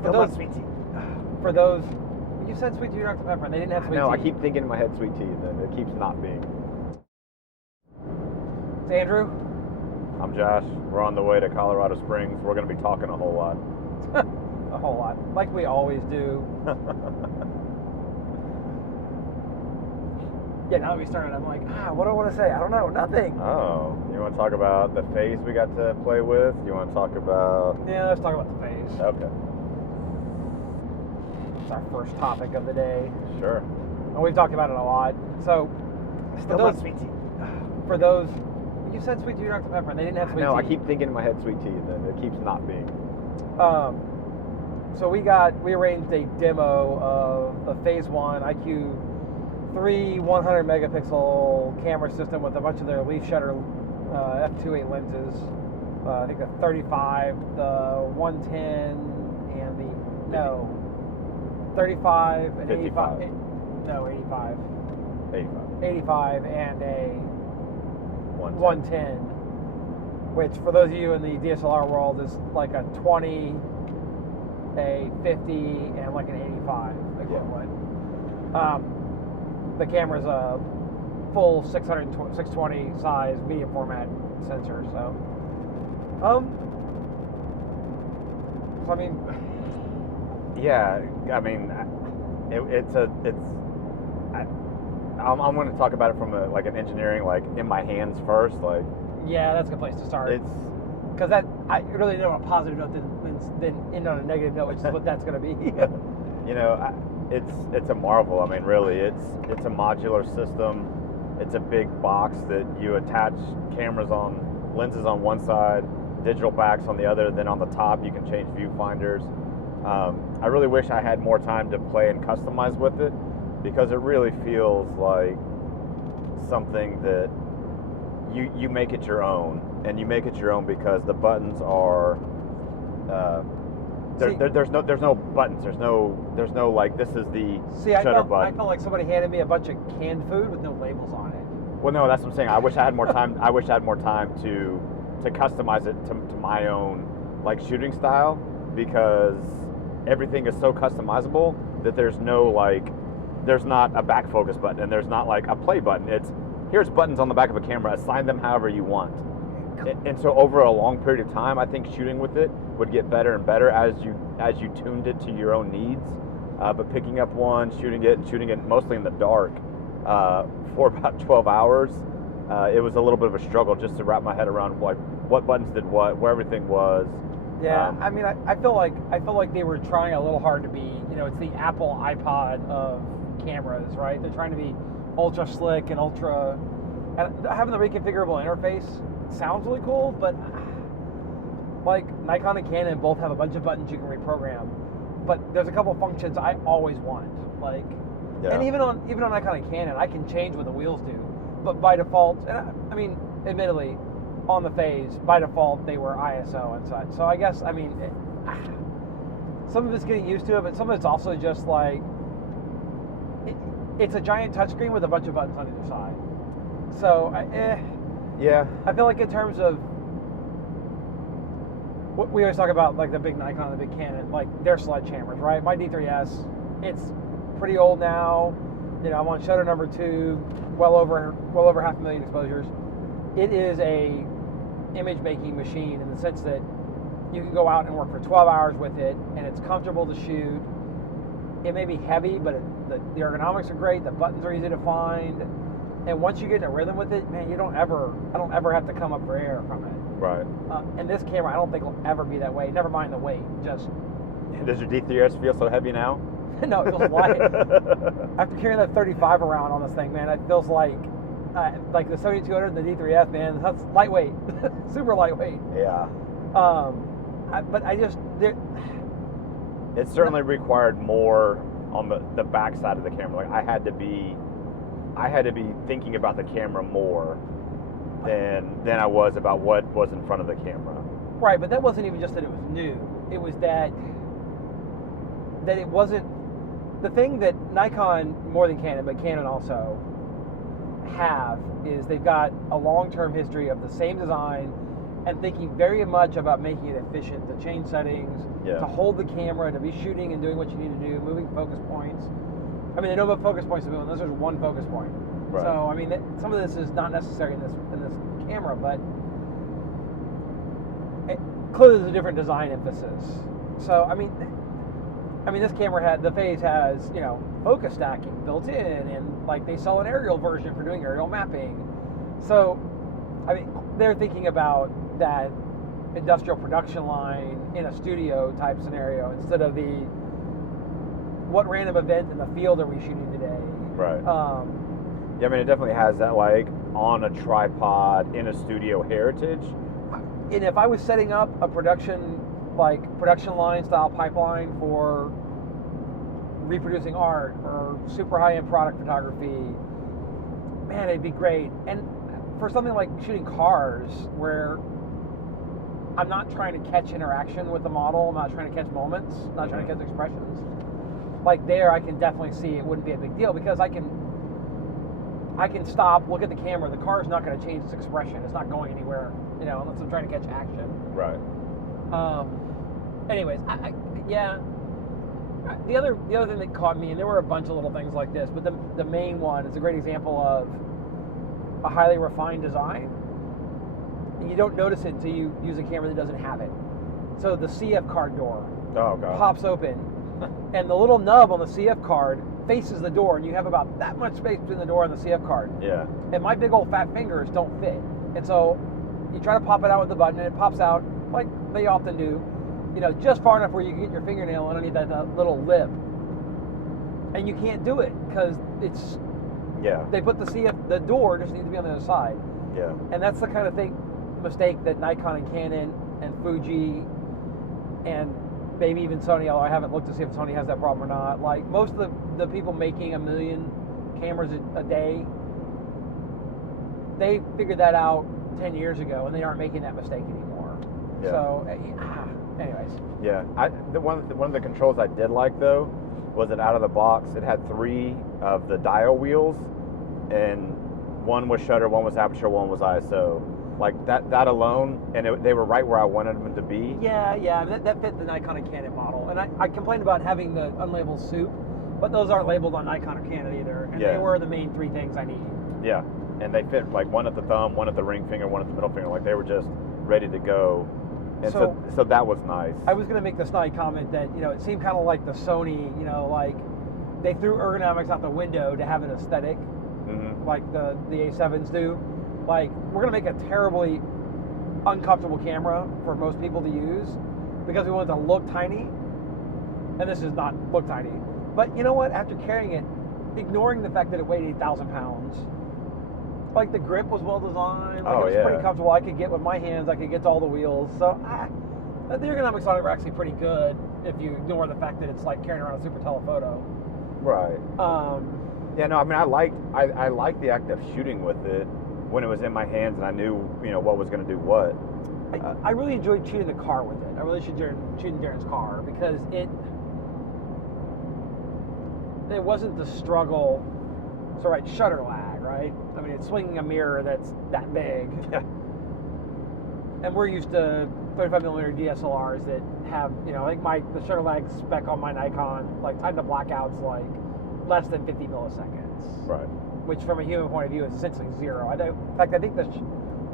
Still not sweet tea. For those, you said sweet tea, Dr. Pepper, and they didn't have sweet tea. No, I keep thinking in my head sweet tea, and then it keeps not being. It's Andrew. I'm Josh. We're on the way to Colorado Springs. We're going to be talking a whole lot. A whole lot, like we always do. Yeah, now that we started, I'm like, what do I want to say? I don't know, nothing. Oh, you want to talk about the phase we got to play with? You want to talk about... Yeah, let's talk about the phase. Okay. It's our first topic of the day. Sure. And we've talked about it a lot. So, Still not sweet tea. For those, you said sweet tea, Dr. Pepper, and they didn't have sweet tea. No, I keep thinking in my head sweet tea, and then it keeps not being. So we arranged a demo of the Phase 1 IQ3 100 megapixel camera system with a bunch of their leaf shutter f2.8 lenses. I think the 35, the 110, and the 35 and 55. 85. 85. 85 and a 110, 110. which for those of you in the DSLR world is like a 20, a 50, and like an 85 equivalent. The camera's a full 620 size medium format sensor, so I mean, Yeah, I mean, I'm going to talk about it from an engineering, like in my hands first, like. Yeah, that's a good place to start. It's because I really didn't want a positive note than end on a negative note, which is what that's going to be. You know, it's a marvel. I mean, really, it's a modular system. It's a big box that you attach lenses on one side, digital backs on the other. Then on the top, you can change viewfinders. I really wish I had more time to play and customize with it, because it really feels like something that you make it your own, and you make it your own because the buttons are there's no buttons. There's no like, this is the shutter button. I felt like somebody handed me a bunch of canned food with no labels on it. Well, no, that's what I'm saying. I wish I had more time. I wish I had more time to customize it to my own like shooting style, because everything is so customizable that there's not a back focus button, and there's not like a play button. Here's buttons on the back of a camera, assign them however you want. And so over a long period of time, I think shooting with it would get better and better as you tuned it to your own needs. But picking up one, shooting it mostly in the dark for about 12 hours, it was a little bit of a struggle just to wrap my head around like what buttons did what, where everything was. Yeah, I mean, I feel like they were trying a little hard to be, it's the Apple iPod of cameras, right? They're trying to be ultra slick and having the reconfigurable interface sounds really cool, but like Nikon and Canon both have a bunch of buttons you can reprogram, but there's a couple functions I always want, like, and even on Nikon and Canon, I can change what the wheels do, but by default, and I mean, admittedly, on the phase, by default, they were ISO and such. So I guess, I mean, some of it's getting used to it, but some of it's also just like, it's a giant touchscreen with a bunch of buttons on either side. So, yeah. I feel like in terms of, what we always talk about, like the big Nikon and the big Canon, like they're sledgehammers, right? My D3S, it's pretty old now. I'm on shutter number 2, well over 500,000 exposures. It is a image making machine in the sense that you can go out and work for 12 hours with it, and it's comfortable to shoot. It may be heavy, but the ergonomics are great. The buttons are easy to find, and once you get in a rhythm with it, man, I don't ever have to come up for air from it. Right. And this camera, I don't think will ever be that way. Never mind the weight. Just. Does your D3S feel so heavy now? No, it feels light. After carrying that 35 around on this thing, man, it feels like the 7200 and the D3F, man, that's lightweight, super lightweight. Yeah. But I just it certainly required more on the back side of the camera. Like I had to be thinking about the camera more than I was about what was in front of the camera. Right, but that wasn't even just that it was new. It was that it wasn't the thing that Nikon, more than Canon, but Canon also have, is they've got a long-term history of the same design and thinking very much about making it efficient, to change settings, Yeah. to hold the camera, to be shooting and doing what you need to do, moving focus points. I mean, I know about focus points to move, unless there's one focus point. Right. So, I mean, some of this is not necessary in this camera, but clearly there's a different design emphasis. So, I mean, this camera the phase has, you know, focus stacking built in, and like they sell an aerial version for doing aerial mapping. So, I mean, they're thinking about that industrial production line in a studio type scenario instead of the what random event in the field are we shooting today. Right. Yeah, I mean, it definitely has that like on a tripod in a studio heritage. And if I was setting up a production line style pipeline for reproducing art or super high-end product photography, man, it'd be great. And for something like shooting cars, where I'm not trying to catch interaction with the model, I'm not trying to catch moments, not trying to catch expressions, like there I can definitely see it wouldn't be a big deal, because I can stop, look at the camera, the car's not going to change its expression, it's not going anywhere, you know, unless I'm trying to catch action. Right. Anyways, yeah. The other thing that caught me, and there were a bunch of little things like this, but the main one is a great example of a highly refined design. And you don't notice it until you use a camera that doesn't have it. So the CF card door pops open, and the little nub on the CF card faces the door, and you have about that much space between the door and the CF card. Yeah. And my big old fat fingers don't fit. And so you try to pop it out with the button, and it pops out like they often do, you know, just far enough where you can get your fingernail underneath that little lip. And you can't do it because it's, yeah, they put the door just needs to be on the other side. Yeah. And that's the kind of mistake that Nikon and Canon and Fuji and maybe even Sony, although I haven't looked to see if Sony has that problem or not. Like most of the people making 1 million cameras a day, they figured that out 10 years ago, and they aren't making that mistake anymore. Yeah. So, anyways. Yeah. One of the controls I did like though was that out of the box it had 3 of the dial wheels, and one was shutter, one was aperture, one was ISO. Like that alone, and they were right where I wanted them to be. Yeah, that fit the Nikon and Canon model. And I complained about having the unlabeled soup, but those aren't labeled on Nikon or Canon either. And they were the main 3 things I need. Yeah, and they fit like one at the thumb, one at the ring finger, one at the middle finger. Like they were just ready to go. And so that was nice. I was going to make the snide comment that, you know, it seemed kind of like the Sony, you know, like they threw ergonomics out the window to have an aesthetic, like the A7s do. Like, we're going to make a terribly uncomfortable camera for most people to use because we want it to look tiny. And this does not look tiny. But you know what? After carrying it, ignoring the fact that it weighed 8,000 pounds, like the grip was well designed. Like, it was pretty comfortable. I could get with my hands, I could get to all the wheels. So the ergonomics on it were actually pretty good if you ignore the fact that it's like carrying around a super telephoto. Right. Yeah, no, I mean, I liked the act of shooting with it when it was in my hands and I knew, you know, what was going to do what. I really enjoyed shooting the car with it. I really enjoyed shooting Darren's car because it wasn't the struggle. So, right, shutter lag, right? I mean, it's swinging a mirror that's that big. Yeah. And we're used to 35mm DSLRs that have, you know, like the shutter lag spec on my Nikon, like time to blackout's like less than 50 milliseconds. Right. Which from a human point of view is essentially 0. In fact, I think the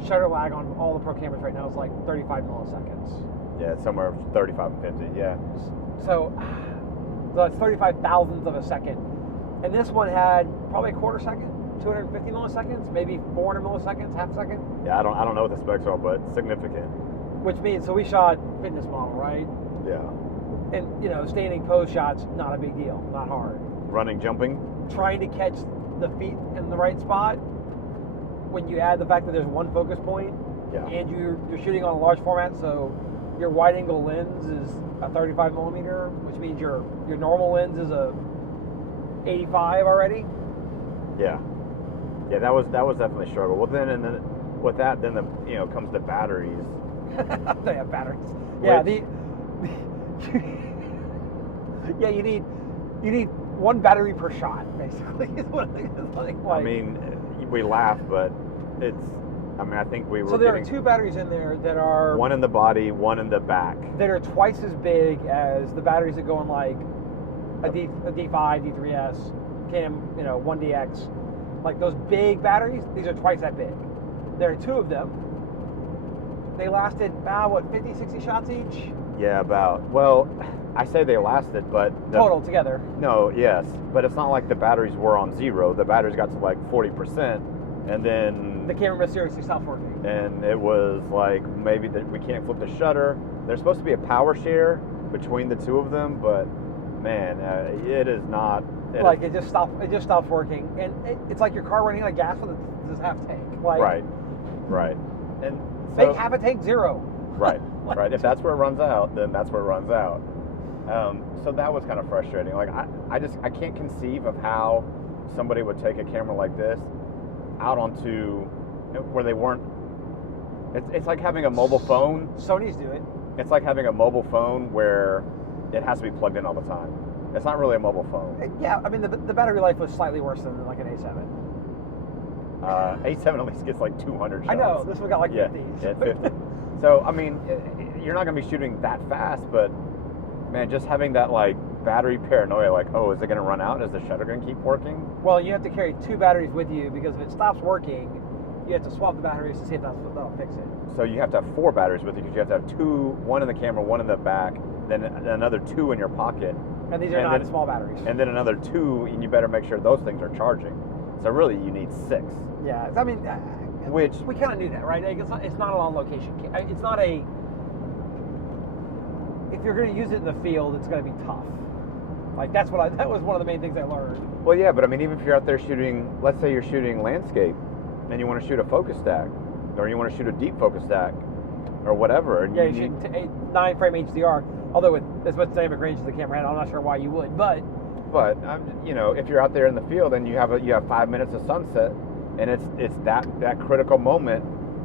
shutter lag on all the pro cameras right now is like 35 milliseconds. Yeah, it's somewhere 35 and 50, yeah. So that's 35 thousandths of a second. And this one had probably a quarter second, 250 milliseconds, maybe 400 milliseconds, half a second. Yeah, I don't know what the specs are, but significant. Which means, so we shot fitness model, right? Yeah. And, you know, standing pose shots, not a big deal, not hard. Running, jumping? Trying to catch the feet in the right spot, when you add the fact that there's one focus point, and you're shooting on a large format, so your wide angle lens is a 35 millimeter, which means your normal lens is a 85 already. Yeah, that was definitely a struggle. Well, then with that, then comes the batteries. They have batteries. Yeah, yeah, you need one battery per shot, basically. Is what it's like. I mean, we laugh, but it's I mean, I think we were So there are getting 2 batteries in there that are one in the body, one in the back. that are twice as big as the batteries that go in like a D5, D3S, Cam, 1DX. Like those big batteries, these are twice that big. There are 2 of them. They lasted about 50, 60 shots each? Yeah, about. Well, I say they lasted, but Total together. No, yes, but it's not like the batteries were on 0. The batteries got to like 40%, and then The camera mysteriously stopped working. and it was like maybe that we can't flip the shutter. There's supposed to be a power share between the 2 of them, but man, it is not. It just stopped working, and it's like your car running out of gas with this half tank. Like, right, and make half a tank 0. Right, right. If that's where it runs out, then that's where it runs out. So that was kind of frustrating. Like I can't conceive of how somebody would take a camera like this out onto where they weren't. It's like having a mobile phone. Sony's do it. It's like having a mobile phone where it has to be plugged in all the time. It's not really a mobile phone. Yeah, I mean the battery life was slightly worse than like an A7. A7 at least gets like 200 shots. I know, this one got like 50. Yeah, 50. So, I mean, you're not going to be shooting that fast, but man, just having that like battery paranoia, like, oh, is it going to run out? Is the shutter going to keep working? Well, you have to carry 2 batteries with you because if it stops working, you have to swap the batteries to see if that'll fix it. So you have to have 4 batteries with you because you have to have 2, one in the camera, one in the back, then another 2 in your pocket. And these are not small batteries. And then another 2, and you better make sure those things are charging. So really, you need 6. Yeah, I mean, which we kind of knew that, right? Like, it's not a on location. It's not a. If you're going to use it in the field, it's going to be tough. Like that was one of the main things I learned. Well, yeah, but I mean, even if you're out there shooting, let's say you're shooting landscape, and you want to shoot a focus stack, or you want to shoot a deep focus stack, or whatever. And yeah, you shoot 9-frame HDR. Although with as much dynamic range as the camera had, I'm not sure why you would, but if you're out there in the field and you have 5 minutes of sunset, and it's that critical moment,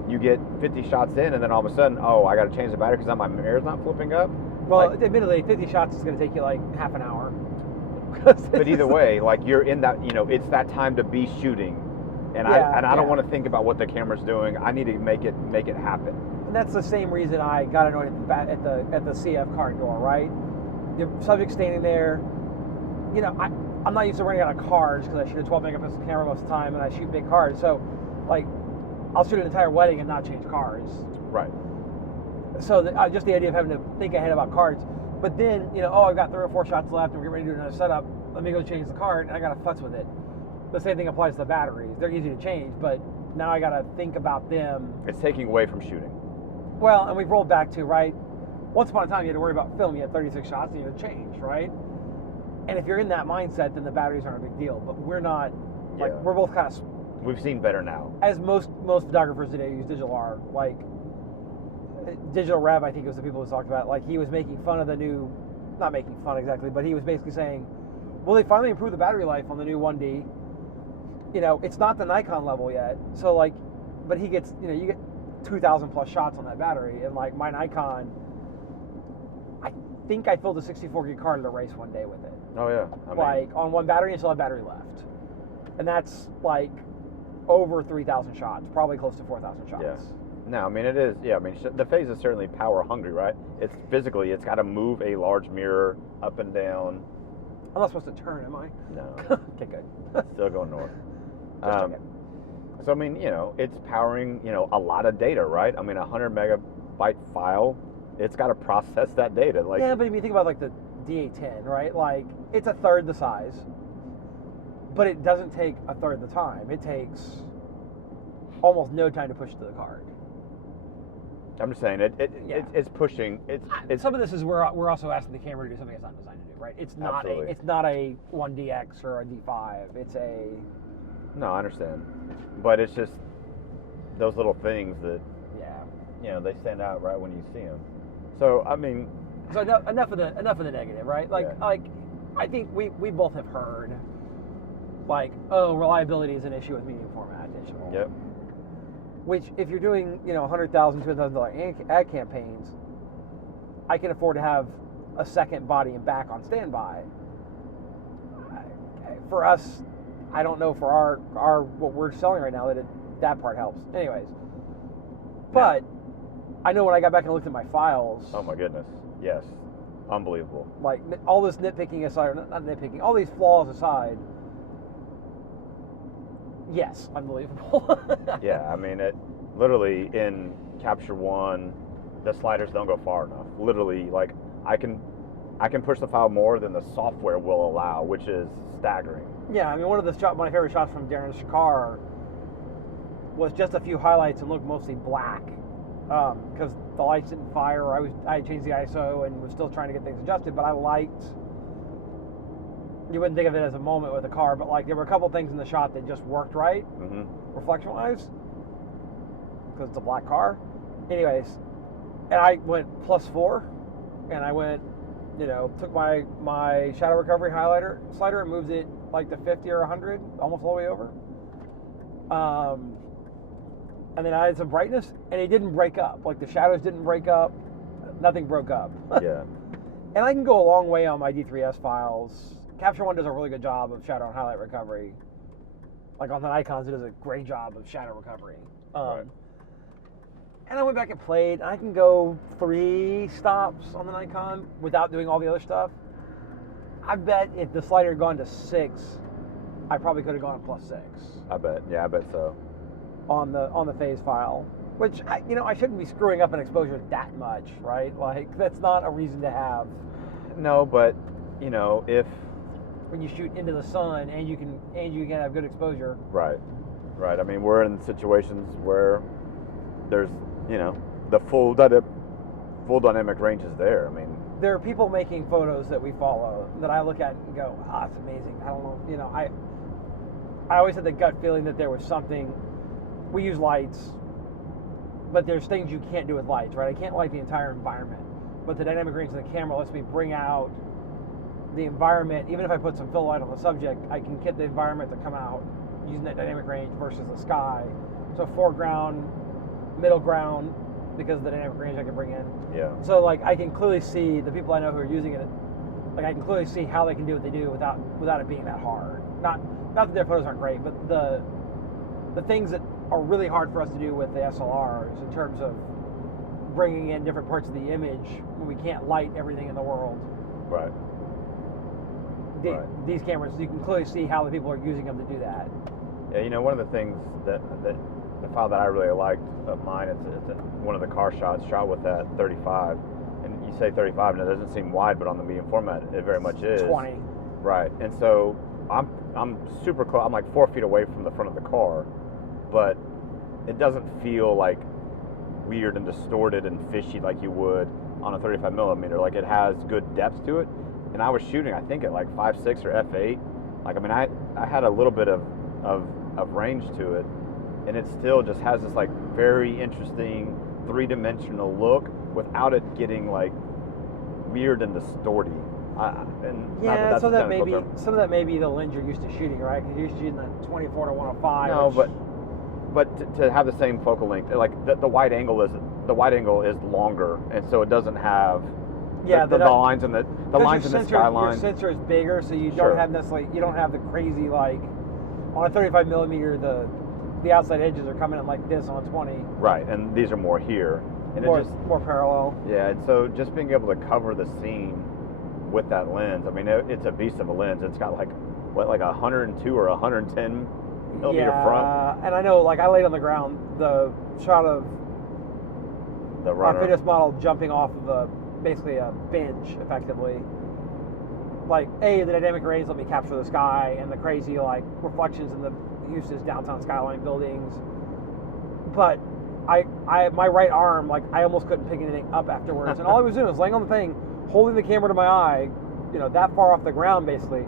you get 50 shots in, and then all of a sudden, oh, I got to change the battery because my mirror's not flipping up. Well, admittedly, 50 shots is going to take you like half an hour. But either way, like you're in that, it's that time to be shooting, and I don't want to think about what the camera's doing. I need to make it happen. And that's the same reason I got annoyed at the CF car door, right? The subject standing there. I'm not used to running out of cards because I shoot a 12 megapixel camera most of the time, and I shoot big cards. So, like, I'll shoot an entire wedding and not change cards. Right. So just the idea of having to think ahead about cards. But then, I've got 3 or 4 shots left, and we're getting ready to do another setup. Let me go change the card, and I got to futz with it. The same thing applies to the batteries. They're easy to change, but now I got to think about them. It's taking away from shooting. Well, and we've rolled back to, right? Once upon a time, you had to worry about film. You had 36 shots, and you had to change, right? And if you're in that mindset, then the batteries aren't a big deal. But we're not. Like, we're both kind of. We've seen better now. As most photographers today use digital R. Like, Digital Rev, I think, was the people who talked about it. Like, he was making fun of the new. Not making fun exactly, but he was basically saying, well, they finally improved the battery life on the new 1D. It's not the Nikon level yet. So, like, but he gets, you get 2,000 plus shots on that battery. And, like, my Nikon, I think I filled a 64 gig card at a race one day with it. Oh, yeah. On one battery, and still have battery left. And that's, like, over 3,000 shots, probably close to 4,000 shots. Yeah. No, I mean, it is, yeah, I mean, the phase is certainly power hungry, right? It's physically, it's got to move a large mirror up and down. I'm not supposed to turn, am I? No. Okay, good. Still going north. So, I mean, it's powering, a lot of data, right? I mean, 100 megabyte file, it's got to process that data. Like, yeah, but if you think about, like, the D810, right? Like, it's a third the size, but it doesn't take a third the time. It takes almost no time to push to the card. I'm just saying, it's pushing. It's some of this is we're also asking the camera to do something it's not designed to do, right? It's not a 1DX or a D5. It's a. No, I understand, but it's just those little things that they stand out right when you see them. So I mean, enough of the negative, right? Like I think we both have heard like, oh, reliability is an issue with medium format digital. Yep. Which, if you're doing, $100,000, $200,000 ad campaigns, I can afford to have a second body and back on standby. For us, I don't know for our what we're selling right now that part helps. Anyways, But I know when I got back and looked at my files. Oh my goodness. Yes. Unbelievable. Like all this nitpicking aside, or not nitpicking, all these flaws aside. Yes, unbelievable. Yeah, I mean, it literally in Capture One, the sliders don't go far enough. Literally, like I can push the file more than the software will allow, which is staggering. Yeah, I mean, one of my favorite shots from Darren Shakar was just a few highlights and looked mostly black because the lights didn't fire. I had changed the ISO and was still trying to get things adjusted, but I liked. You wouldn't think of it as a moment with a car, but like there were a couple things in the shot that just worked right, reflection-wise, because it's a black car. Anyways, and I went +4, and I went, took my shadow recovery slider and moved it like to 50 or 100, almost all the way over. And then I added some brightness, and it didn't break up. Like the shadows didn't break up, nothing broke up. Yeah. And I can go a long way on my D3S files. Capture One does a really good job of shadow and highlight recovery. Like on the Nikons, it does a great job of shadow recovery. Right. And I went back and played, and I can go 3 stops on the Nikon without doing all the other stuff. I bet if the slider had gone to 6, I probably could have gone +6. I bet. Yeah, I bet so. On the phase file, which I shouldn't be screwing up an exposure that much, right? Like that's not a reason to have. No, but if when you shoot into the sun and you can have good exposure. Right. I mean, we're in situations where there's the full dynamic range is there. I mean, there are people making photos that we follow that I look at and go, it's amazing. I don't know, I always had the gut feeling that there was something. We use lights, but there's things you can't do with lights, right? I can't light the entire environment, but the dynamic range of the camera lets me bring out the environment. Even if I put some fill light on the subject, I can get the environment to come out using that dynamic range versus the sky. So foreground, middle ground, because of the dynamic range I can bring in. Yeah. So like I can clearly see the people I know who are using it. Like I can clearly see how they can do what they do without it being that hard. Not that their photos aren't great, but the things that are really hard for us to do with the SLRs in terms of bringing in different parts of the image when we can't light everything in the world. Right. These cameras, you can clearly see how the people are using them to do that. Yeah, one of the things that the file that I really liked of mine, it's one of the car shots shot with that 35, and you say 35 and it doesn't seem wide, but on the medium format it very much is. 20. Right, and so I'm super close. I'm like 4 feet away from the front of the car, but it doesn't feel like weird and distorted and fishy like you would on a 35 millimeter. Like it has good depth to it. And I was shooting, I think, at like 5.6 or f8. Like, I mean, I had a little bit of range to it, and it still just has this like very interesting 3-dimensional look without it getting like weird and distorty. Some of that may be the lens you're used to shooting, right? Because you're used to shooting the 24 to 105. No, but to have the same focal length, like the wide angle is longer, and so it doesn't have the lines and the skyline. Your sensor is bigger, so you don't have the crazy like on a 35 millimeter the outside edges are coming in like this on a 20. Right, and these are more here, and more parallel. Yeah, and so just being able to cover the scene with that lens, I mean, it's a beast of a lens. It's got like 102 or 110 millimeter front. And I know, like I laid on the ground the shot of the runner. Our fitness model jumping off of basically a bench, effectively. Like, the dynamic range let me capture the sky and the crazy, like, reflections in the Houston's downtown skyline buildings. But my right arm, like, I almost couldn't pick anything up afterwards. And all I was doing was laying on the thing, holding the camera to my eye, that far off the ground, basically.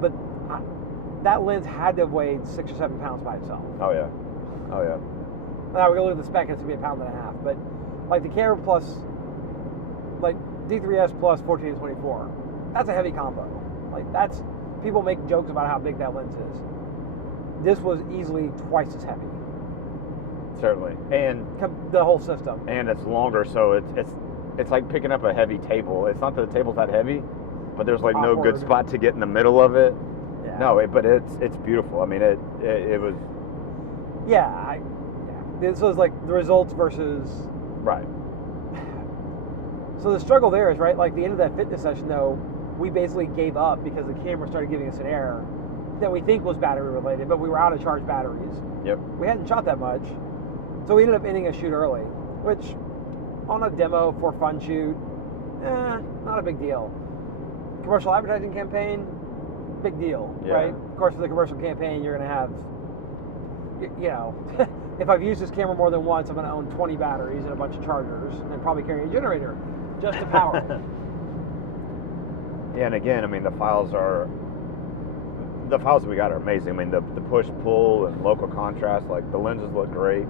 But that lens had to have weighed 6 or 7 pounds by itself. Oh, yeah. Now, we're going to look at the spec, it's going to be 1.5 pounds. But, like, the camera plus, like, D3S plus 14 and 24, that's a heavy combo. Like, people make jokes about how big that lens is. This was easily twice as heavy. Certainly. And the whole system. And it's longer, so it's like picking up a heavy table. It's not that the table's that heavy, but there's like no good spot to get in the middle of it. Yeah. No, but it's beautiful. I mean, it was. Yeah, This was like the results versus. Right. So the struggle there is, right, like the end of that fitness session, though, we basically gave up because the camera started giving us an error that we think was battery related, but we were out of charge batteries. Yep. We hadn't shot that much. So we ended up ending a shoot early, which on a demo for fun shoot, not a big deal. Commercial advertising campaign, big deal, Yeah. right? Of course, for the commercial campaign, you're going to have, you know, if I've used this camera more than once, I'm going to own 20 batteries and a bunch of chargers and probably carry a generator just to power it. Yeah, and again, I mean, the files that we got are amazing. I mean, the push, pull, and local contrast, like the lenses look great.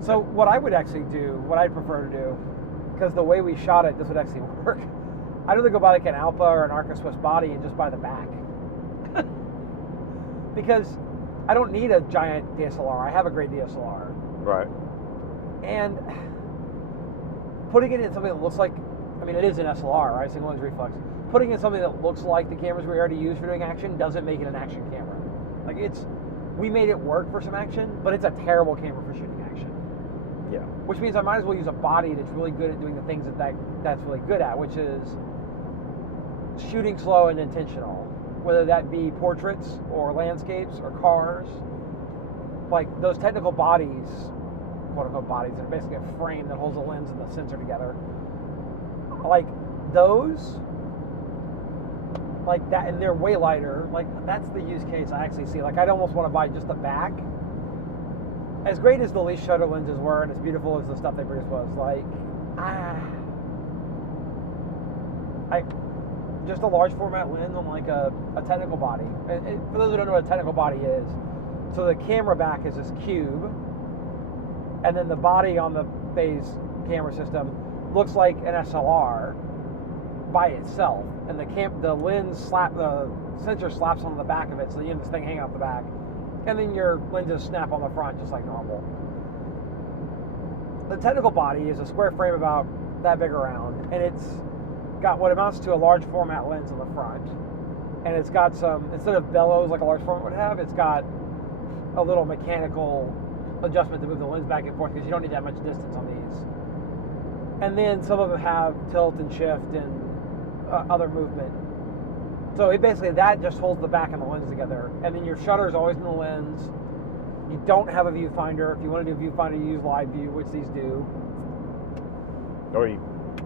So what I would actually do, what I'd prefer to do, because the way we shot it, this would actually work. I'd either go buy like an Alpha or an Arca Swiss body and just buy the back. Because I don't need a giant DSLR. I have a great DSLR. Right. And putting it in something that looks like, I mean, it is an SLR, right? Single lens reflex. Putting in something that looks like the cameras we already use for doing action doesn't make it an action camera. Like we made it work for some action, but it's a terrible camera for shooting action. Yeah. Which means I might as well use a body that's really good at doing the things that's really good at, which is shooting slow and intentional. Whether that be portraits or landscapes or cars. Like those technical bodies, quote unquote bodies, they're basically a frame that holds the lens and the sensor together. Like those, like that, and they're way lighter. Like that's the use case I actually see. Like I'd almost want to buy just the back. As great as the leaf shutter lenses were, and as beautiful as the stuff they produced was, like, just a large format lens on like a technical body. And for those who don't know what a technical body is, so the camera back is this cube, and then the body on the phase camera system looks like an SLR by itself, and the sensor slaps on the back of it, so you have this thing hanging off the back, and then your lenses snap on the front just like normal. The technical body is a square frame about that big around, and it's got what amounts to a large format lens on the front, and it's got some, instead of bellows like a large format would have, it's got a little mechanical adjustment to move the lens back and forth because you don't need that much distance on these. And then some of them have tilt and shift and other movement. So it basically, that just holds the back and the lens together. And then your shutter is always in the lens. You don't have a viewfinder. If you want to do a viewfinder, you use live view, which these do. Or you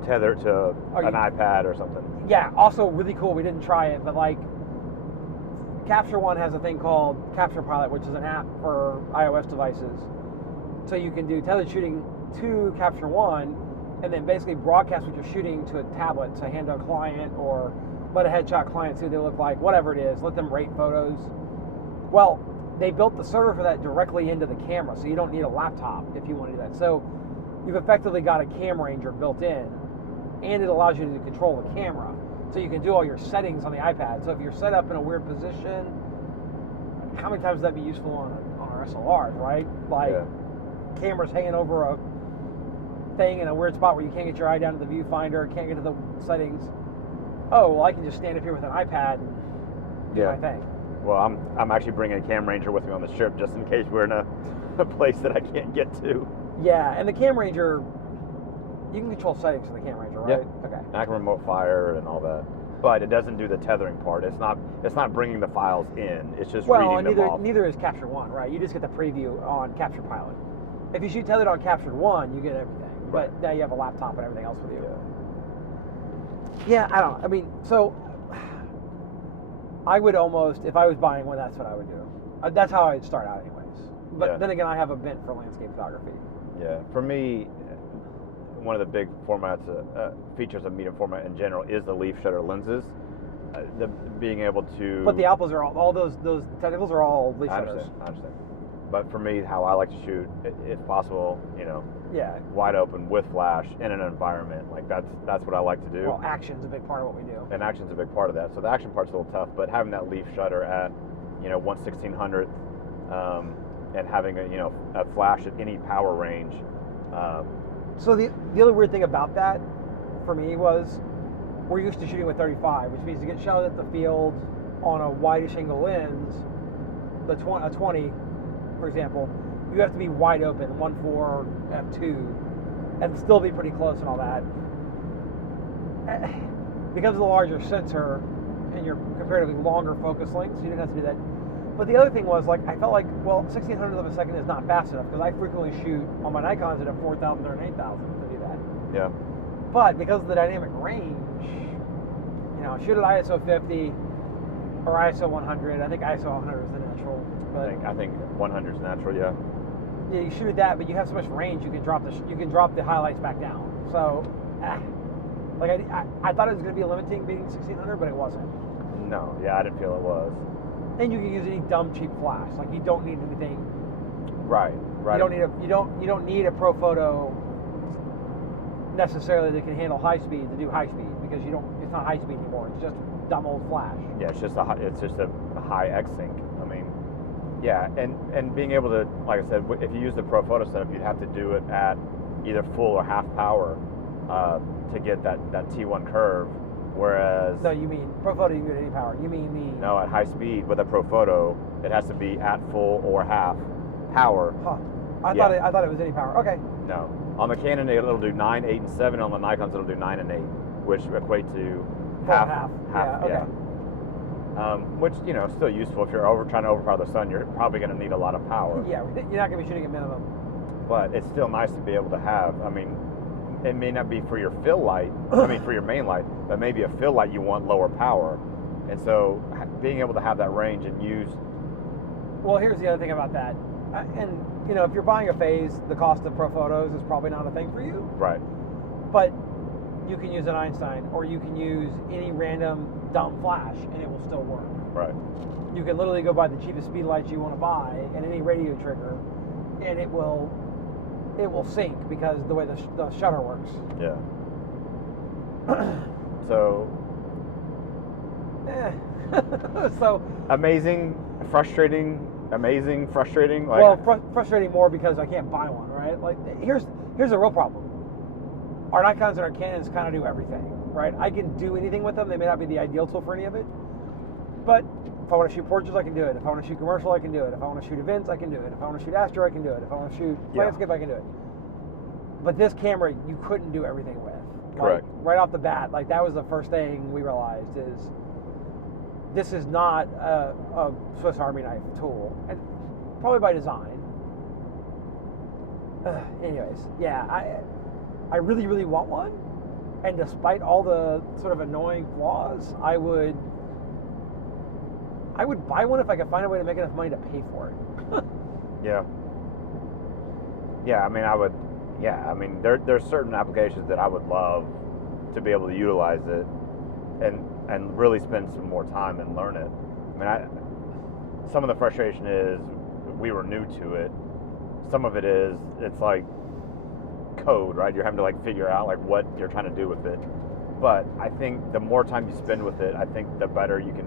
tether it to an iPad or something. Yeah, also really cool. We didn't try it, but like Capture One has a thing called Capture Pilot, which is an app for iOS devices. So you can do tethered shooting to Capture One, and then basically broadcast what you're shooting to a tablet, to a handheld client, or let a headshot client see what they look like, whatever it is. Let them rate photos. Well, they built the server for that directly into the camera, so you don't need a laptop if you want to do that. So you've effectively got a cam ranger built in, and it allows you to control the camera. So you can do all your settings on the iPad. So if you're set up in a weird position, how many times would that be useful on our SLRs, right? Like cameras hanging over a thing in a weird spot where you can't get your eye down to the viewfinder, can't get to the settings. Oh, well, I can just stand up here with an iPad and do my thing. Well, I'm actually bringing a Cam Ranger with me on the trip just in case we're in a place that I can't get to. Yeah, and the Cam Ranger, you can control settings for the Cam Ranger, right? Yep. Okay. I can remote fire and all that, but it doesn't do the tethering part. It's not bringing the files in. It's just reading them off. Neither is Capture One, right? You just get the preview on Capture Pilot. If you shoot tethered on Capture One, you get everything. Right. But now you have a laptop and everything else with you. Yeah, I don't know. I mean, so I would almost, if I was buying one, that's what I would do. That's how I'd start out anyways. But then again, I have a bent for landscape photography. Yeah, for me, one of the big formats, features of medium format in general is the leaf shutter lenses. Being able to... But the Alphas are all those technicals are all leaf shutters. I understand. But for me, how I like to shoot, if possible, wide open with flash in an environment, like that's what I like to do. Well, action's a big part of what we do. And action's a big part of that. So the action part's a little tough, but having that leaf shutter at 1/1600th, and having a flash at any power range. So the other weird thing about that for me was we're used to shooting with 35, which means to get shot at the field on a wideish angle lens, a 20, for example, you have to be wide open, 1.4 f2, and still be pretty close and all that. Because of the larger sensor and your comparatively longer focus length, so you didn't have to do that. But the other thing was, like, I felt like, well, 1600th of a second is not fast enough, because I frequently shoot on my Nikons at a 4000 or an 8000 to do that. Yeah. But because of the dynamic range, you know, shoot at ISO 50 or ISO 100. I think ISO 100 is the natural. But I think 100 is natural. Yeah. Yeah, you shoot at that, but you have so much range, you can drop the highlights back down. So, like I thought it was going to be a limiting being 1600, but it wasn't. No. Yeah, I didn't feel it was. And you can use any dumb cheap flash. Like, you don't need anything. Right. You don't need a Pro Photo necessarily that can handle high speed to do high speed, because it's not high speed anymore. It's just dumb old flash. Yeah, it's just a high X sync. I mean, yeah, and being able to, like I said, if you use the Pro Photo setup, you'd have to do it at either full or half power to get that T1 curve. Whereas no, you mean Pro Photo, you can do it at any power. You mean the no, at high speed with a Pro Photo, it has to be at full or half power. Huh. I thought it was any power. Okay. No. On the Canon, it'll do 9, 8, and 7. On the Nikons, it'll do 9 and 8, which equate to half. Yeah, okay. Which, you know, still useful. If you're trying to overpower the sun, you're probably going to need a lot of power. Yeah, you're not going to be shooting at minimum. But it's still nice to be able to have. I mean, it may not be for your fill light, for your main light, but maybe a fill light you want lower power. And so being able to have that range and use... Well, here's the other thing about that. And, you know, if you're buying a phase, the cost of Pro Photos is probably not a thing for you. Right. But you can use an Einstein, or you can use any random dumb flash, and it will still work. Right. You can literally go buy the cheapest speed lights you want to buy and any radio trigger, and it will sync because the way the shutter works. Yeah. So. So. Amazing, frustrating. Like, well, frustrating more because I can't buy one, right? Like, here's the real problem. Our Nikons and our Canons kind of do everything, right? I can do anything with them. They may not be the ideal tool for any of it, but if I want to shoot portraits, I can do it. If I want to shoot commercial, I can do it. If I want to shoot events, I can do it. If I want to shoot astro, I can do it. If I want to shoot landscape, I can do it. But this camera, you couldn't do everything with. Correct. Like, right off the bat, like, that was the first thing we realized is this is not a Swiss Army knife tool, and probably by design. Anyways, yeah, I really, really want one, and despite all the sort of annoying flaws, I would buy one if I could find a way to make enough money to pay for it. Yeah. Yeah, I mean, I would. Yeah, I mean, there's certain applications that I would love to be able to utilize it, and really spend some more time and learn it. I mean, some of the frustration is we were new to it. Some of it is it's like code, right? You're having to like figure out like what you're trying to do with it. But I think the more time you spend with it, I think the better you can.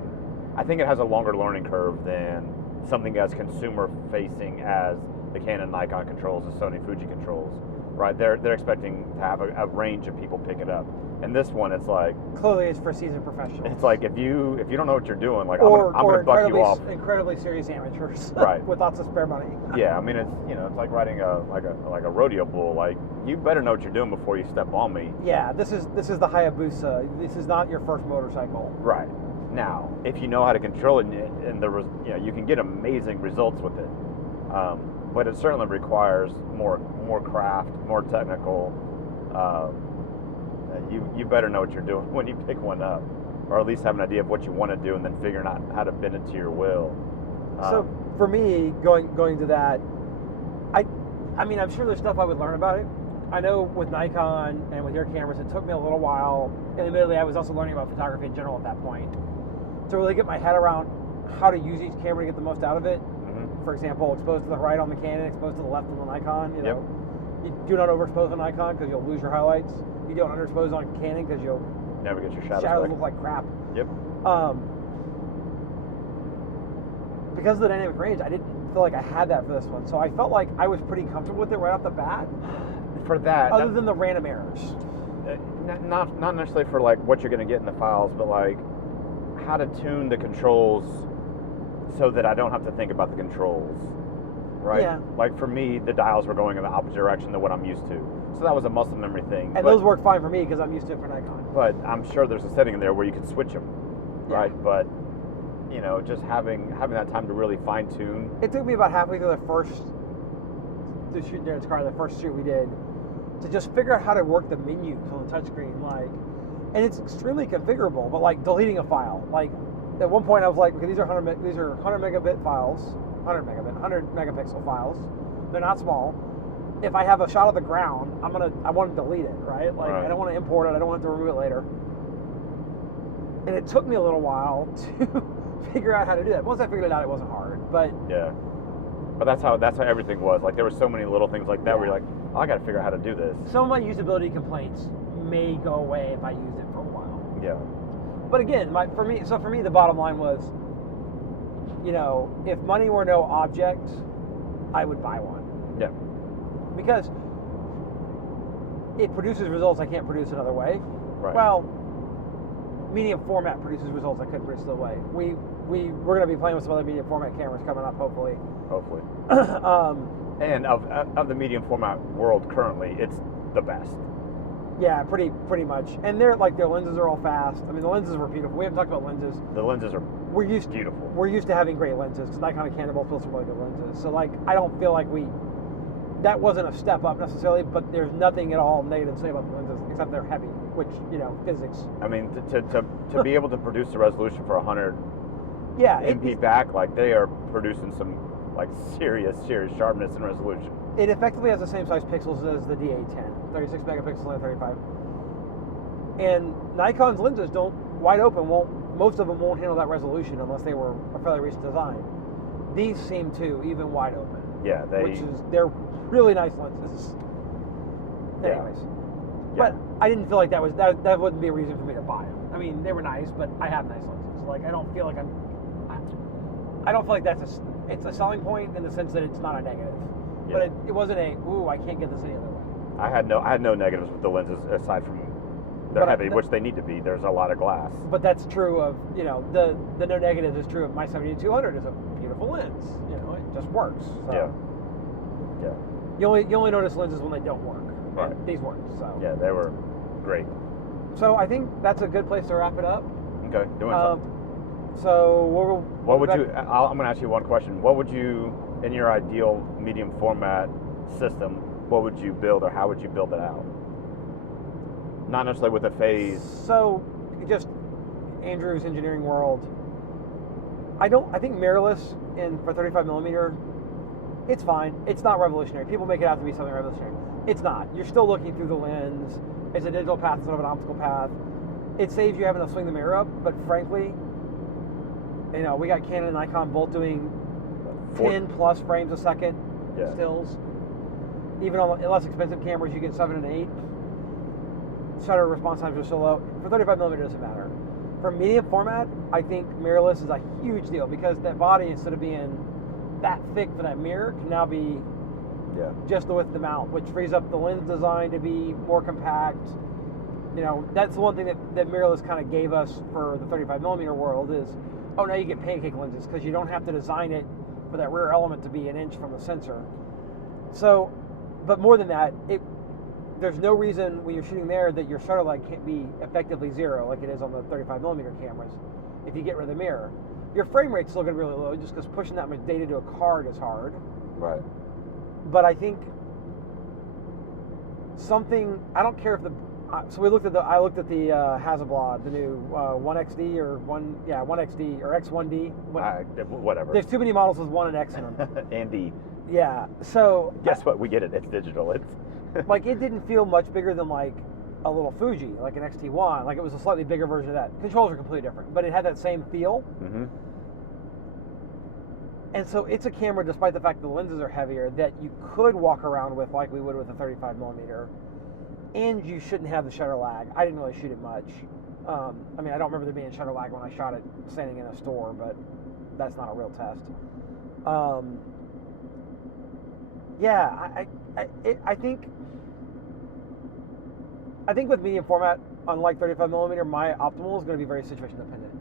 I think it has a longer learning curve than something as consumer facing as the Canon, Nikon controls, the Sony, Fuji controls, right? They're expecting to have a range of people pick it up. And this one, it's like clearly it's for seasoned professionals. It's like if you don't know what you're doing, like I'm gonna buck you off. Incredibly serious amateurs, right? With lots of spare money. Yeah, I mean it's it's like riding a rodeo bull. Like you better know what you're doing before you step on me. Yeah, this is the Hayabusa. This is not your first motorcycle. Right. Now, if you know how to control it, and you can get amazing results with it. But it certainly requires more craft, more technical. You better know what you're doing when you pick one up, or at least have an idea of what you want to do, and then figuring out how to bend it to your will. So for me, going to that, I mean, I'm sure there's stuff I would learn about it. I know with Nikon and with your cameras, it took me a little while, and admittedly, I was also learning about photography in general at that point, to really get my head around how to use each camera to get the most out of it. Mm-hmm. For example, exposed to the right on the Canon, exposed to the left on the Nikon. You know, Yep. You do not overexpose on Nikon because you'll lose your highlights. You don't underexpose on Canon because you'll never get your shadows shadows back. look like crap. Yep. Because of the dynamic range, I didn't feel like I had that for this one. So I felt like I was pretty comfortable with it right off the bat. For that, other than the random errors. Not necessarily for like what you're going to get in the files, but like how to tune the controls so that I don't have to think about the controls. right? Yeah. Like for me, the dials were going in the opposite direction than what I'm used to. So that was a muscle memory thing. And those work fine for me because I'm used to it for Nikon. But I'm sure there's a setting in there where you can switch them, right? But just having that time to really fine tune. It took me about halfway through the shoot Darren's car, the first shoot we did, to just figure out how to work the menus on the touchscreen. And it's extremely configurable. But like deleting a file, like at one point I was like, okay, these are 100 megabit files, 100 megapixel files. They're not small. If I have a shot of the ground, I want to delete it, right? Like Right. I don't want to import it. I don't want to remove it later. And it took me a little while to figure out how to do that. Once I figured it out, it wasn't hard. But Yeah. But that's how everything was. Like there were so many little things like that where you're like, oh, I got to figure out how to do this. some of my usability complaints may go away if I use it for a while. Yeah. But again, for me, the bottom line was, if money were no object, I would buy one. Yeah. Because it produces results I can't produce another way. Right. Well, medium format produces results I couldn't produce another way. We're going to be playing with some other medium format cameras coming up, hopefully. Hopefully. And of the medium format world currently, it's the best. Yeah, pretty much. And their lenses are all fast. I mean, the lenses were beautiful. We haven't talked about lenses. The lenses are beautiful. We're used to having great lenses because Nikon and Canon both built some really good lenses. So I don't feel like that wasn't a step up necessarily, but there's nothing at all negative to say about the lenses except they're heavy, which physics. I mean, to be able to produce the resolution for 100 MP back, like they are producing some like serious sharpness and resolution. It effectively has the same size pixels as the D810, 36 megapixels and 35. And Nikon's lenses most of them won't handle that resolution unless they were a fairly recent design. These seem to, even wide open. Yeah, they're really nice lenses. Yeah. Anyways. But I didn't feel like that wouldn't be a reason for me to buy them. I mean, they were nice, but I have nice lenses. Like I don't feel like it's a selling point in the sense that it's not a negative. Yeah. But it wasn't I can't get this any other way. I had no negatives with the lenses aside from they're heavy, which they need to be. There's a lot of glass. But that's true of the no negatives is true of my 70-200 is a beautiful lens. It just works. So. Yeah. You only notice lenses when they don't work. Right. And these work. So. Yeah, they were great. So I think that's a good place to wrap it up. Okay. So what would you? I'm going to ask you one question. What would you, in your ideal medium format system, what would you build, or how would you build it out? Not necessarily with a phase. So, just Andrew's engineering world. I think mirrorless for 35 millimeter, it's fine. It's not revolutionary. People make it out to be something revolutionary. It's not. You're still looking through the lens. It's a digital path instead of an optical path. It saves you having to swing the mirror up, but frankly, we got Canon and Nikon both doing 10 plus frames a second stills. Even on less expensive cameras, you get 7 and 8. Shutter response times are so low. For 35 millimeter, it doesn't matter. For medium format, I think mirrorless is a huge deal because that body, instead of being that thick for that mirror, can now be just the width of the mount, which frees up the lens design to be more compact. That's the one thing that mirrorless kind of gave us for the 35 millimeter world is, now you get pancake lenses because you don't have to design it for that rear element to be an inch from the sensor. So, but more than that, there's no reason when you're shooting there that your shutter lag can't be effectively zero like it is on the 35 millimeter cameras if you get rid of the mirror. Your frame rate's still going to be really low just because pushing that much data to a card is hard. Right. But I think I don't care if so I looked at the Hasselblad, the new 1XD or 1XD or X1D. Whatever. There's too many models with 1 and X in them. And D. Yeah. So guess what? We get it. It's digital. It's it didn't feel much bigger than like a little Fuji, like an XT1. Like it was a slightly bigger version of that. Controls are completely different, but it had that same feel. Mm-hmm. And so it's a camera, despite the fact the lenses are heavier, that you could walk around with like we would with a 35 millimeter. And you shouldn't have the shutter lag. I didn't really shoot it much. I don't remember there being shutter lag when I shot it standing in a store, but that's not a real test. I think with medium format, unlike 35 millimeter, my optimal is going to be very situation dependent.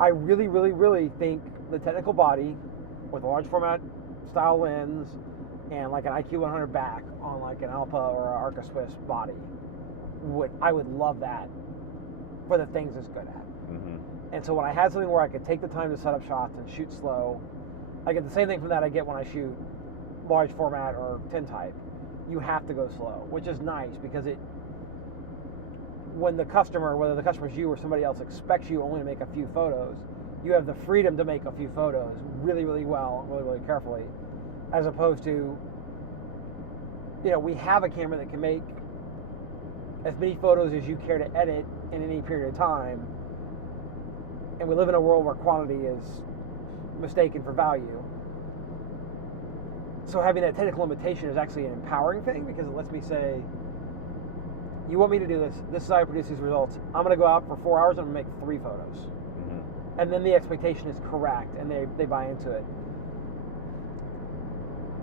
I really, really, really think the technical body with a large format style lens and like an IQ 100 back on like an Alpha or an Arca Swiss body, I would love that for the things it's good at. Mm-hmm. And so when I had something where I could take the time to set up shots and shoot slow, I get the same thing from that I get when I shoot large format or tintype. You have to go slow, which is nice because when the customer, whether the customer's you or somebody else, expects you only to make a few photos, you have the freedom to make a few photos really, really well, really, really carefully, as opposed to, we have a camera that can make as many photos as you care to edit in any period of time, and we live in a world where quantity is mistaken for value. So having that technical limitation is actually an empowering thing because it lets me say, you want me to do this, this is how I produce these results, I'm going to go out for 4 hours and I'm going to make 3 photos. Mm-hmm. And then the expectation is correct and they buy into it.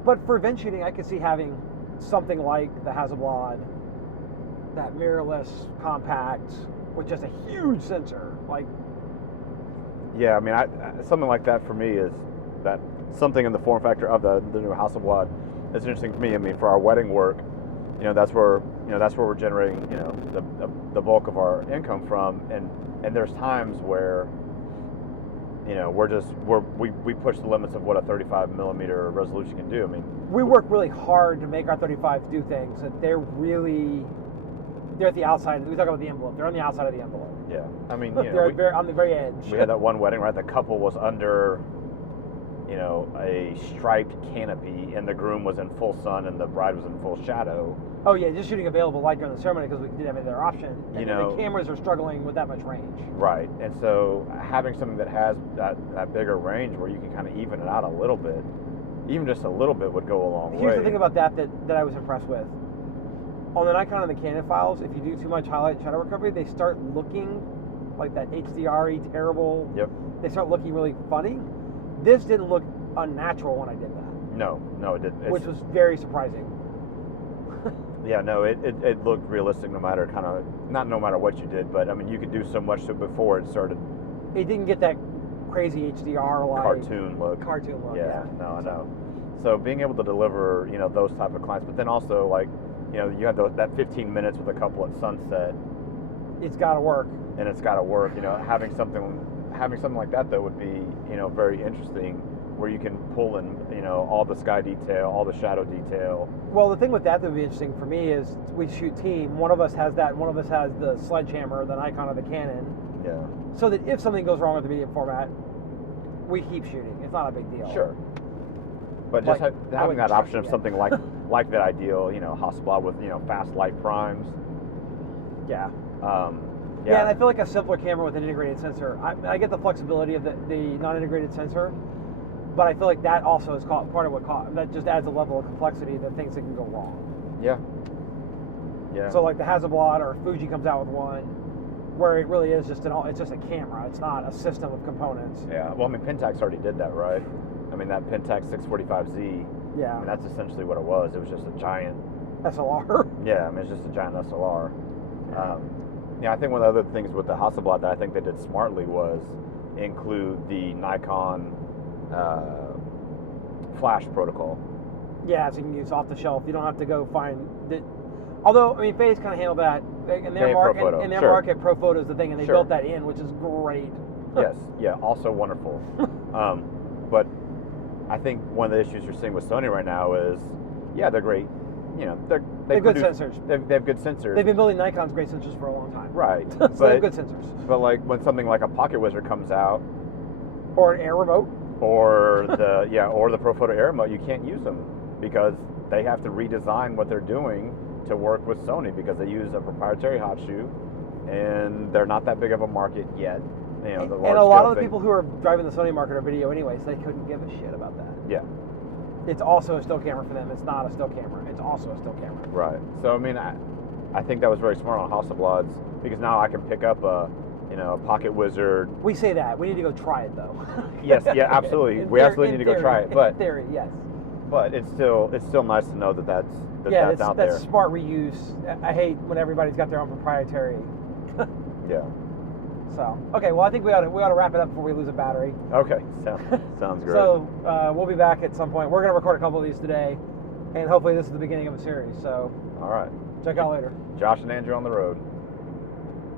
But for event shooting, I could see having something like the Hasselblad, that mirrorless compact with just a huge sensor. Yeah, I mean, something like that for me is that something in the form factor of the new Hasselblad is interesting for me. I mean, for our wedding work, that's where we're generating the bulk of our income from, and there's times where we push the limits of what a 35 millimeter resolution can do. I mean, we work really hard to make our 35s do things that they're at the outside. We talk about the envelope. They're on the outside of the envelope. Yeah, I mean, they're on the very edge. We had that one wedding, right? The couple was under, a striped canopy, and the groom was in full sun, and the bride was in full shadow. Oh yeah, just shooting available light during the ceremony because we didn't have any other option. And the cameras are struggling with that much range. Right, and so having something that has that bigger range where you can kind of even it out a little bit, even just a little bit, would go a long way. Here's the thing about that I was impressed with. On the Nikon and the Canon files, if you do too much highlight shadow recovery, they start looking like that HDR-y terrible. Yep. They start looking really funny. This didn't look unnatural when I did that. No, it didn't. Which was very surprising. Yeah, no, it looked realistic no matter what you did, but I mean, you could do so much to it before it started. It didn't get that crazy HDR like cartoon look. Yeah, no, I know. So being able to deliver, those type of clients, but then also you have that 15 minutes with a couple at sunset. It's got to work. And it's got to work. Having something like that though would be, very interesting, where you can pull in, all the sky detail, all the shadow detail. Well, the thing with that would be interesting for me is we shoot team. One of us has that. One of us has the Sledgehammer, the Nikon, or the Canon. Yeah. So that if something goes wrong with the medium format, we keep shooting. It's not a big deal. Sure. But just having that option of something like that ideal, Hasselblad with fast light primes. Yeah. Yeah, and I feel like a simpler camera with an integrated sensor. I get the flexibility of the non-integrated sensor, but I feel like that also is part of that just adds a level of complexity to things that can go wrong. Yeah. Yeah. So like the Hasselblad or Fuji comes out with one where it really is just it's just a camera. It's not a system of components. Yeah. Well, I mean, Pentax already did that, right? I mean, that Pentax 645Z. Yeah. I mean, that's essentially what it was. It was just a giant SLR. Yeah, I mean, it's just a giant SLR. I think one of the other things with the Hasselblad that I think they did smartly was include the Nikon flash protocol. Yeah, so you can use off the shelf. You don't have to go find the. Although, I mean, Phase kind of handled that in their market. ProPhoto is the thing, and they built that in, which is great. Yes, yeah, also wonderful. But I think one of the issues you're seeing with Sony right now is, they're great. They have good sensors. They have good sensors. They've been building Nikon's great sensors for a long time. Right. So they have good sensors. But like when something like a Pocket Wizard comes out, or an Air remote, or the ProPhoto Air remote, you can't use them because they have to redesign what they're doing to work with Sony because they use a proprietary hot shoe, and they're not that big of a market yet. And a lot of the people who are driving the Sony market are video anyway, so they couldn't give a shit about that. Yeah. It's also a still camera for them. It's not a still camera. It's also a still camera. Right. So, I mean, I think that was very smart on Hasselblad's because now I can pick up a Pocket Wizard. We say that. We need to go try it, though. Yes, yeah, absolutely. We absolutely need to go try it. But in theory, yes. But it's still nice to know that's out there. That's smart reuse. I hate when everybody's got their own proprietary. Yeah. So, okay, well, I think we ought to wrap it up before we lose a battery. Okay, sounds great. So we'll be back at some point. We're going to record a couple of these today, and hopefully this is the beginning of a series. So, all right, check out later. Josh and Andrew on the road.